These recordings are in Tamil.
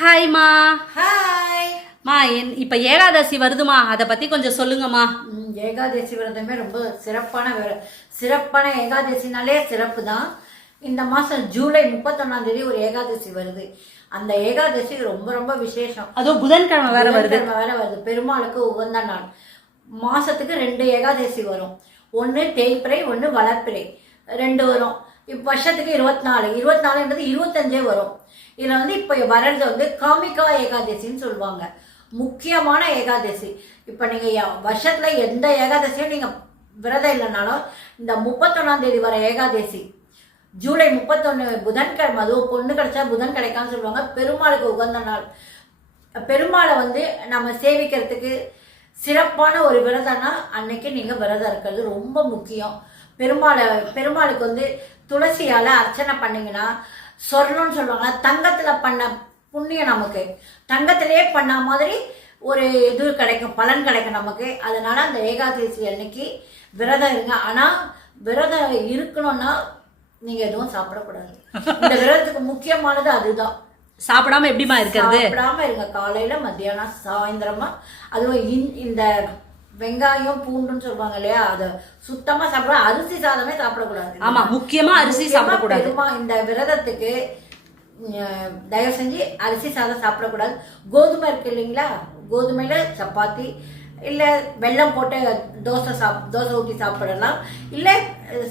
ஹாய்மா ஹாய் மா என் இப்போ ஏகாதசி வருதுமா? அதை பற்றி கொஞ்சம் சொல்லுங்கம்மா. ஏகாதசி விரதமே ரொம்ப சிறப்பான சிறப்பான ஏகாதசினாலே சிறப்பு தான் இந்த மாதம் ஜூலை முப்பத்தொன்னாம் தேதி ஒரு ஏகாதசி வருது. அந்த ஏகாதசி ரொம்ப ரொம்ப விசேஷம். அதுவும் புதன்கிழமை வேற வருது. வேற வருது. பெருமாளுக்கு உகந்த நாள். மாசத்துக்கு ரெண்டு ஏகாதசி வரும். ஒன்று தேய்பிறை ஒன்று வளர்ப்பிறை ரெண்டு வரும். இப்போ வருஷத்துக்கு இருபத்தி நாலு. இருபத்தி நாலுன்றது இருபத்தஞ்சே வரும். இதில் வந்து இப்போ வர்றது வந்து காமிகா ஏகாதசின்னு சொல்லுவாங்க. முக்கியமான ஏகாதசி. இப்போ நீங்கள் வருஷத்தில் எந்த ஏகாதசியும் நீங்கள் விரதம் இல்லைனாலும் இந்த முப்பத்தொன்னாம் தேதி வர ஏகாதசி ஜூலை முப்பத்தொன்று புதன்கிழமை அதுவும் பொண்ணு கிடைச்சா புதன் கிடைக்கான்னு சொல்லுவாங்க. பெருமாளுக்கு உகந்த நாள். பெருமாளை வந்து நம்ம சேவிக்கிறதுக்கு சிறப்பான ஒரு விரதம்னா அன்னைக்கு நீங்கள் விரதம் இருக்கிறது ரொம்ப முக்கியம். பெருமாளை பெருமாளுக்கு வந்து துளசியால் அர்ச்சனை பண்ணிங்கன்னா சொர்ணம்னு சொல்லுவாங்க. தங்கத்தில் பண்ண புண்ணியம் நமக்கு. தங்கத்திலே பண்ண மாதிரி ஒரு இது கிடைக்கும் பலன் கிடைக்கும் நமக்கு. அதனால அந்த ஏகாதசி அன்னைக்கு விரதம் இருங்க. ஆனால் விரதம் இருக்கணும்னா நீங்கள் எதுவும் சாப்பிடக்கூடாது. இந்த விரதத்துக்கு முக்கியமானது அதுதான். சாப்பிடாம எப்படிமா இருக்கிறது? சாப்பிடாம இருங்க. காலையில மத்தியானம் சாயந்தரமா. அதுவும் இந்த வெங்காயம் பூண்டுன்னு சொல்லுவாங்க இல்லையா அதை சுத்தமா சாப்பிட அரிசி சாதமே சாப்பிடக்கூடாது. ஆமா முக்கியமா அரிசி சாப்பிடக்கூடாது. இந்த விரதத்துக்கு தயவு செஞ்சு அரிசி சாதம் சாப்பிடக்கூடாது. கோதுமை இருக்கு இல்லைங்களா? கோதுமையில சப்பாத்தி இல்லை வெல்லம் போட்டு தோசை சாப் தோசை ஊற்றி சாப்பிடலாம். இல்லை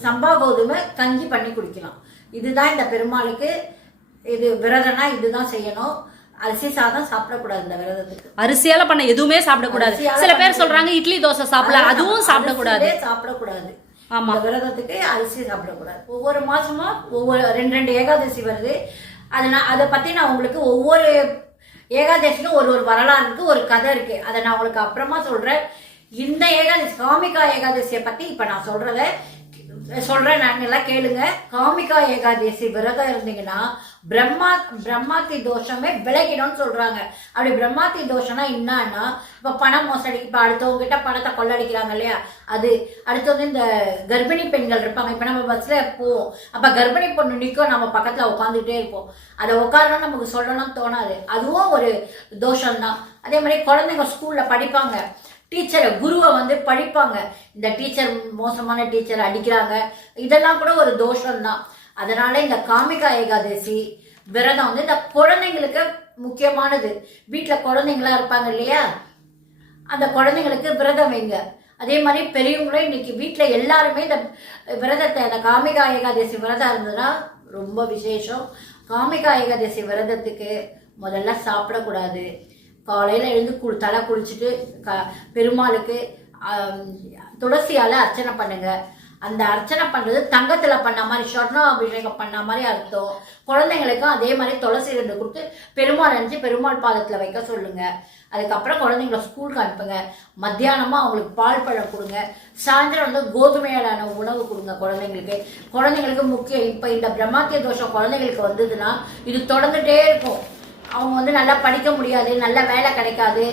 சம்பா கோதுமை கஞ்சி பண்ணி குடிக்கலாம். இதுதான் இந்த பெருமாளுக்கு இது விரதம்னா இதுதான் செய்யணும். அரிசி சாதம் சாப்பிடக்கூடாது இந்த விரதத்துக்கு. அரிசியால பண்ண எதுவுமே சாப்பிடக்கூடாது. சில பேர் சொல்றாங்க இட்லி தோசை சாப்பிடலாம் அதுவும் சாப்பிடக்கூடாது. சாப்பிடக்கூடாது. ஆமா. விரதத்துக்கு அரிசி சாப்பிடக்கூடாது. ஒவ்வொரு மாசமும் ஒவ்வொரு ரெண்டு ரெண்டு ஏகாதசி வருது. அதை நான் அதை பத்தி நான் உங்களுக்கு ஒவ்வொரு ஏகாதசிக்கும் ஒரு ஒரு வரலாறு இருக்கு ஒரு கதை இருக்கு. அதை நான் உங்களுக்கு அப்புறமா சொல்றேன். இந்த ஏகாதசி காமிகா ஏகாதசியை பத்தி இப்ப நான் சொல்றத சொல்றேன் நாங்க எல்லாம் கேளுங்க. காமிகா ஏகாதசி விரதம் இருந்தீங்கன்னா பிரம்மா பிரம்மாத்தி தோஷமே விலகிடும்னு சொல்றாங்க. அப்படி பிரம்மாத்தி தோஷம்னா என்னன்னா இப்ப பண மோசடி இப்ப அடுத்தவங்க கிட்ட பணத்தை கொள்ளடிக்கிறாங்க இல்லையா? அது அடுத்து வந்து இந்த கர்ப்பிணி பெண்கள் இருப்பாங்க. இப்ப நம்ம பஸ்ல போவோம். அப்ப கர்ப்பிணி பொண்ணு நிற்கும் நம்ம பக்கத்துல உட்காந்துட்டே இருப்போம். அதை உட்காரணும் நமக்கு சொல்லணும்னு தோணாது. அதுவும் ஒரு தோஷம்தான். அதே மாதிரி குழந்தைங்க ஸ்கூல்ல படிப்பாங்க. டீச்சரை குருவை வந்து படிப்பாங்க. இந்த டீச்சர் மோசமான டீச்சர் அடிக்கிறாங்க. இதெல்லாம் கூட ஒரு தோஷம்தான். அதனால இந்த காமிகா ஏகாதசி விரதம் வந்து இந்த குழந்தைங்களுக்கு முக்கியமானது. வீட்டில் குழந்தைங்களா இருப்பாங்க இல்லையா? அந்த குழந்தைங்களுக்கு விரதம் வைங்க. அதே மாதிரி பெரியவங்களும் இன்னைக்கு வீட்டில் எல்லாருமே இந்த விரதத்தை இந்த காமிகா ஏகாதசி விரதம் இருந்ததுன்னா ரொம்ப விசேஷம். காமிகா ஏகாதசி விரதத்துக்கு முதல்ல சாப்பிடக்கூடாது. காலையில் எழுந்து கு தலை குளிச்சுட்டு க பெருமாளுக்கு துளசியால் அர்ச்சனை பண்ணுங்க. அந்த அர்ச்சனை பண்ணுறது தங்கத்தில் பண்ண மாதிரி சொர்ண அபிஷேகம் பண்ண மாதிரி அர்த்தம். குழந்தைங்களுக்கும் அதே மாதிரி துளசி ரெண்டு கொடுத்து பெருமாள் அணிஞ்சு பெருமாள் பாதத்தில் வைக்க சொல்லுங்க. அதுக்கப்புறம் குழந்தைங்கள ஸ்கூலுக்கு அனுப்புங்க. மத்தியானமாக அவங்களுக்கு பால் பழம் கொடுங்க. சாயந்தரம் வந்து கோதுமையாலான உணவு கொடுங்க குழந்தைங்களுக்கு. குழந்தைங்களுக்கு முக்கியம் இப்போ இந்த பிரம்மாத்திய தோஷம் குழந்தைங்களுக்கு வந்ததுன்னா இது தொடர்ந்துட்டே இருக்கும். அவங்க வந்து நல்லா படிக்க முடியாது நல்ல வேலை கிடைக்காது.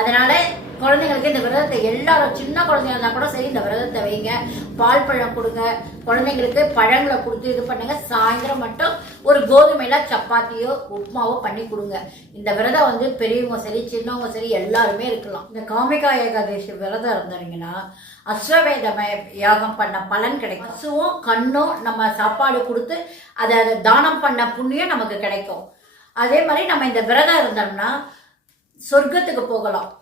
அதனால குழந்தைங்களுக்கு இந்த விரதத்தை எல்லாரும் சின்ன குழந்தைங்க இருந்தா கூட சரி இந்த விரதத்தை வைங்க. பால் பழம் கொடுங்க. குழந்தைங்களுக்கு பழங்களை கொடுத்து இது பண்ணுங்க. சாயந்தரம் மட்டும் ஒரு கோதுமையில சப்பாத்தியோ உப்புமாவோ பண்ணி கொடுங்க. இந்த விரதம் வந்து பெரியவங்க சரி சின்னவங்க சரி எல்லாருமே இருக்கலாம். இந்த காமிகா ஏகாதசி விரதம் இருந்தீங்கன்னா அஸ்வவேத யாகம் பண்ண பலன் கிடைக்கும். பசுவும் கண்ணும் நம்ம சாப்பாடு கொடுத்து அதை அதை தானம் பண்ண புண்ணியம் நமக்கு கிடைக்கும். அதே மாதிரி நம்ம இந்த விரதம் இருந்தோம்னா சொர்க்கத்துக்கு போகலாம்.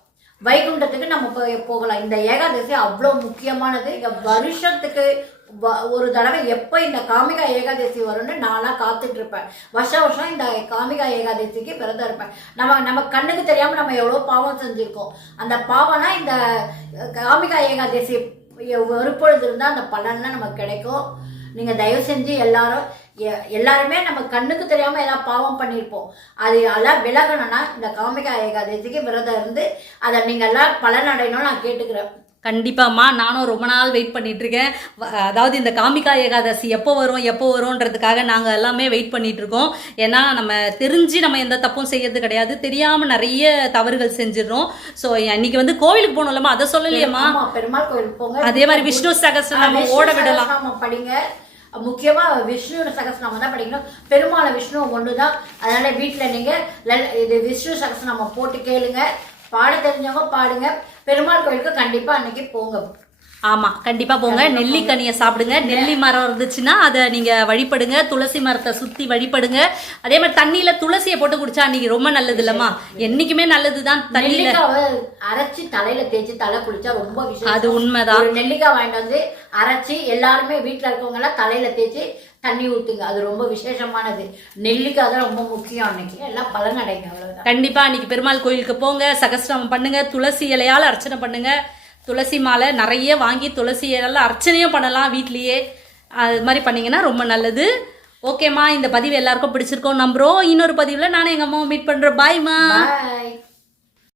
வைகுண்டத்துக்கு நம்ம போய் போகலாம். இந்த ஏகாதசி அவ்வளோ முக்கியமானது. இந்த வருஷத்துக்கு வ- ஒரு தடவை எப்போ இந்த காமிகா ஏகாதசி வரும்னு நான்லாம் காத்துட்டு இருப்பேன். வருஷம் வருஷம் இந்த காமிகா ஏகாதசிக்கு விரதம் இருப்பேன். நம்ம நம்ம கண்ணுக்கு தெரியாமல் நம்ம எவ்வளோ பாவம் செஞ்சுருக்கோம். அந்த பாவம்னா இந்த காமிகா ஏகாதசி ஒருப்பொழுது இருந்தால் அந்த பலன்லாம் நமக்கு கிடைக்கும். நீங்கள் தயவு செஞ்சு எல்லாரும் எல்லாருமே நம்ம கண்ணுக்கு தெரியாம ஏதாவது பாவம் பண்ணியிருப்போம் அது எல்லாம் விலகணும்னா இந்த காமிகா ஏகாதசிக்கு விரதம் இருந்து அதை நீங்க எல்லாம் பலன் அடையணும்னு நான் கேட்டுக்கிறேன். கண்டிப்பாம்மா நானும் ரொம்ப நாள் வெயிட் பண்ணிட்டு இருக்கேன் வ- அதாவது இந்த காமிகா ஏகாதசி எப்போ வரும் எப்போ வரும்ன்றதுக்காக நாங்கள் எல்லாமே வெயிட் பண்ணிட்டு இருக்கோம் ஏன்னா நம்ம தெரிஞ்சு நம்ம எந்த தப்பும் செய்யறது கிடையாது. தெரியாம நிறைய தவறுகள் செஞ்சிடுறோம். ஸோ இன்னைக்கு வந்து கோவிலுக்கு போகணும்லம்மா அதை சொல்லலையேம்மா? பெருமாள் கோயிலுக்கு போங்க. அதே மாதிரி விஷ்ணு விஷ்ணு ஓட விடலாம். படிங்க. முக்கியமாக விஷ்ணு சகஸ்நாமம் தான் படிக்கணும். பெருமாளை விஷ்ணு ஒன்று தான் அதனால் வீட்டில் நீங்கள் இது விஷ்ணு சகஸ்நாமம் போட்டு கேளுங்க. பாட தெரிஞ்சவங்க பாடுங்க. பெருமாள் கோயிலுக்கு கண்டிப்பாக அன்னைக்கு போங்க. ஆமா கண்டிப்பா போங்க. நெல்லிக்கனியை சாப்பிடுங்க. நெல்லி மரம் இருந்துச்சுன்னா அதை நீங்க வழிபடுங்க. துளசி மரத்தை சுத்தி வழிபடுங்க. அதே மாதிரி தண்ணியில துளசியை போட்டு குடிச்சா அன்னைக்கு ரொம்ப நல்லது இல்லம்மா. என்னைக்குமே நல்லதுதான் தண்ணியில. நெல்லிக்காவை அரைச்சி தலையில தேய்ச்சி தலை குளிச்சா ரொம்ப அது உண்மைதான். நெல்லிக்காய் வாங்கிட்டு வந்து அரைச்சி எல்லாருமே வீட்டில் இருக்கவங்க எல்லாம் தலையில தேய்ச்சி தண்ணி ஊத்துங்க. அது ரொம்ப விசேஷமானது. நெல்லிக்காய் தான் ரொம்ப முக்கியம் அன்னைக்கு. எல்லாம் பலன் அடைங்க அவ்வளவுதான். கண்டிப்பா அன்னைக்கு பெருமாள் கோயிலுக்கு போங்க. சகஸ்ரமம் பண்ணுங்க. துளசி இலையால அர்ச்சனை பண்ணுங்க. துளசி மாலை நிறைய வாங்கி துளசியெல்லாம் அர்ச்சனையும் பண்ணலாம் வீட்லேயே. அது மாதிரி பண்ணிங்கன்னா ரொம்ப நல்லது. ஓகேம்மா இந்த பதிவு எல்லாருக்கும் பிடிச்சிருக்கோம் நம்புறோம். இன்னொரு பதிவில் நானும் எங்கள் அம்மாவை மீட் பண்ணுறேன் பாய்மா பாய்